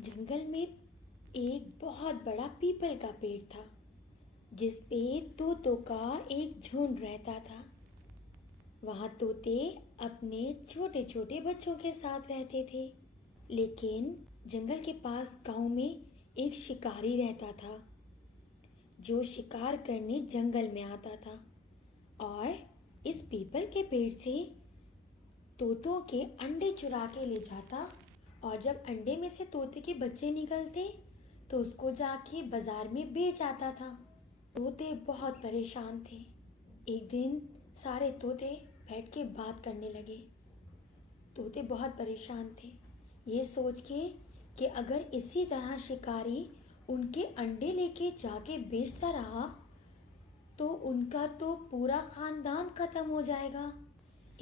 जंगल में एक बहुत बड़ा पीपल का पेड़ था जिस पे तोतों का एक झुंड रहता था। वहाँ तोते अपने छोटे छोटे बच्चों के साथ रहते थे। लेकिन जंगल के पास गांव में एक शिकारी रहता था जो शिकार करने जंगल में आता था और इस पीपल के पेड़ से तोतों के अंडे चुरा के ले जाता। और जब अंडे में से तोते के बच्चे निकलते तो उसको जाके बाजार में बेच आता था। तोते बहुत परेशान थे। एक दिन सारे तोते बैठ के बात करने लगे। तोते बहुत परेशान थे ये सोच के कि अगर इसी तरह शिकारी उनके अंडे लेके जाके बेचता रहा तो उनका तो पूरा खानदान खत्म हो जाएगा।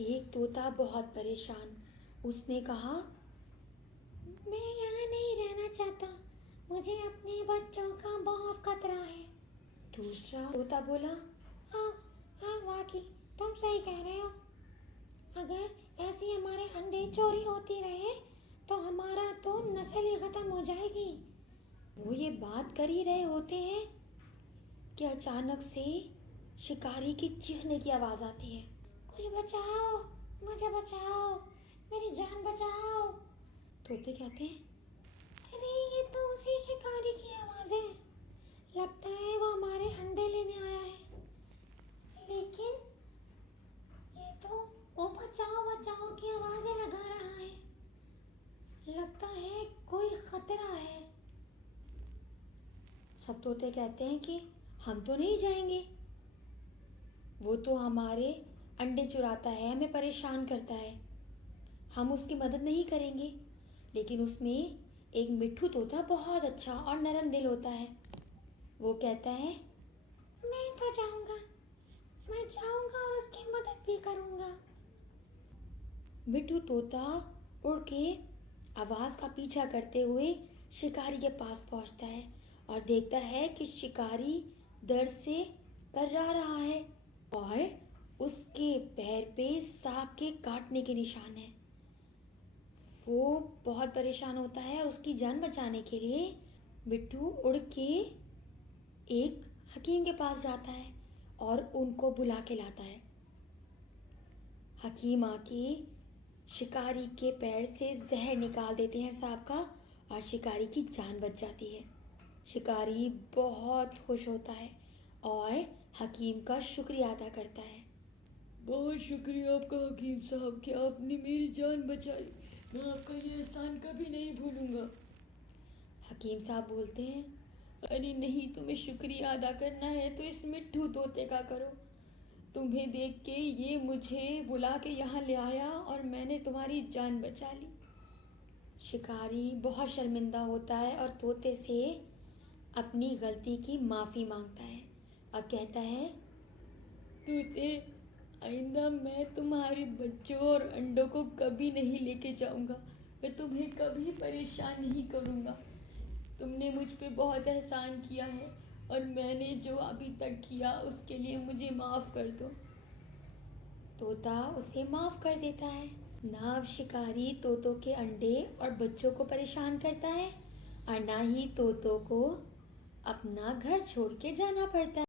एक तोता बहुत परेशान, उसने कहा, मैं यहाँ नहीं रहना चाहता, मुझे अपने बच्चों का बहुत खतरा है। दूसरा तोता बोला, हाँ हाँ वाकई तुम सही कह रहे हो। अगर ऐसे हमारे अंडे चोरी होती रहे तो हमारा तो नस्ल ही खत्म हो जाएगी। वो ये बात कर ही रहे होते हैं कि अचानक से शिकारी की चीखने की आवाज आती है, कोई बचाओ, मुझे बचाओ, मेरी जान बचाओ। तोते कहते हैं, अरे ये तो उसी शिकारी की आवाज है, लगता है वो हमारे अंडे लेने आया है। लेकिन ये तो वो बचाओ बचाओ की आवाजें लगा रहा है, लगता है कोई खतरा है। सब तोते कहते हैं कि हम तो नहीं जाएंगे, वो तो हमारे अंडे चुराता है, हमें परेशान करता है, हम उसकी मदद नहीं करेंगे। लेकिन उसमें एक मिट्ठू तोता बहुत अच्छा और नरम दिल होता है। वो कहता है, मैं तो जाऊंगा, मैं जाऊंगा और उसकी मदद भी करूंगा। मिट्ठू तोता उड़ के आवाज का पीछा करते हुए शिकारी के पास पहुंचता है और देखता है कि शिकारी दर्द से कर्रा रहा है और उसके पैर पे सांप के काटने के निशान हैं। वो बहुत परेशान होता है और उसकी जान बचाने के लिए मिट्ठू उड़ के एक हकीम के पास जाता है और उनको बुला के लाता है। हकीम आके शिकारी के पैर से जहर निकाल देते हैं सांप का और शिकारी की जान बच जाती है। शिकारी बहुत खुश होता है और हकीम का शुक्रिया अदा करता है। बहुत शुक्रिया आपका हकीम साहब कि आपने मेरी जान बचाई, मैं आपका ये एहसान कभी नहीं भूलूंगा। हकीम साहब बोलते हैं, अरे नहीं, तुम्हें शुक्रिया अदा करना है तो इस मिट्ठू तोते का करो। तुम्हें देख के ये मुझे बुला के यहाँ ले आया और मैंने तुम्हारी जान बचा ली। शिकारी बहुत शर्मिंदा होता है और तोते से अपनी गलती की माफ़ी मांगता है और कहता है, तोते, आइंदा मैं तुम्हारे बच्चों और अंडों को कभी नहीं लेके जाऊंगा, मैं तुम्हें कभी परेशान नहीं करूंगा। तुमने मुझ पे बहुत एहसान किया है और मैंने जो अभी तक किया उसके लिए मुझे माफ़ कर दो। तोता उसे माफ़ कर देता है। ना अब शिकारी तोतों के अंडे और बच्चों को परेशान करता है और ना ही तोतों को अपना घर छोड़ के जाना पड़ता है।